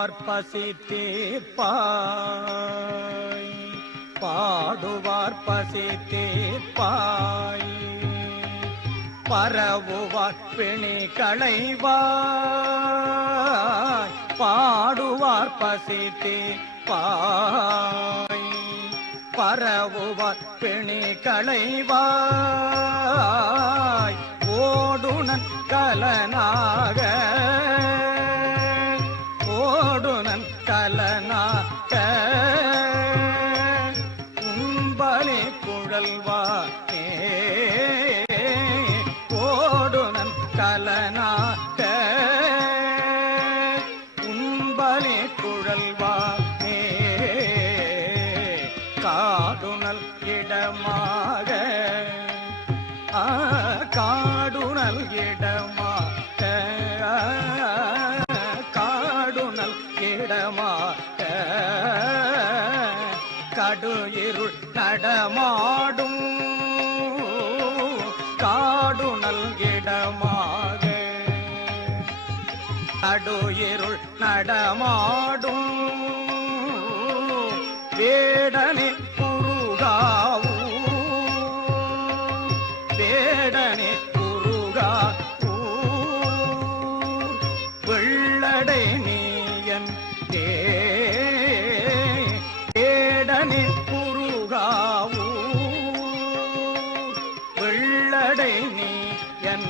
பசி தீர்ப்பாய் பாடுவார் பசி தீர்ப்பாய் பரவுவார் பிணி களைவாய் பாடுவார் பசி தீர்ப்பாய் பரவுவார் பிணி களைவாய் ஓடுனன் கலனாக நலனாக்க கலனாக உம்பலே குழல்வானே ஓடுனன் கலனாக்க உம்பலே குழல்வானே காடுனல் இடமாக காடுனல் இடமாக இடமாக கடு இருள் நடமாடும். காடு நல்கிடமாக கடு இருள் நடமாடும். வேடனை குருகாவும் வேடனை படை நீ என்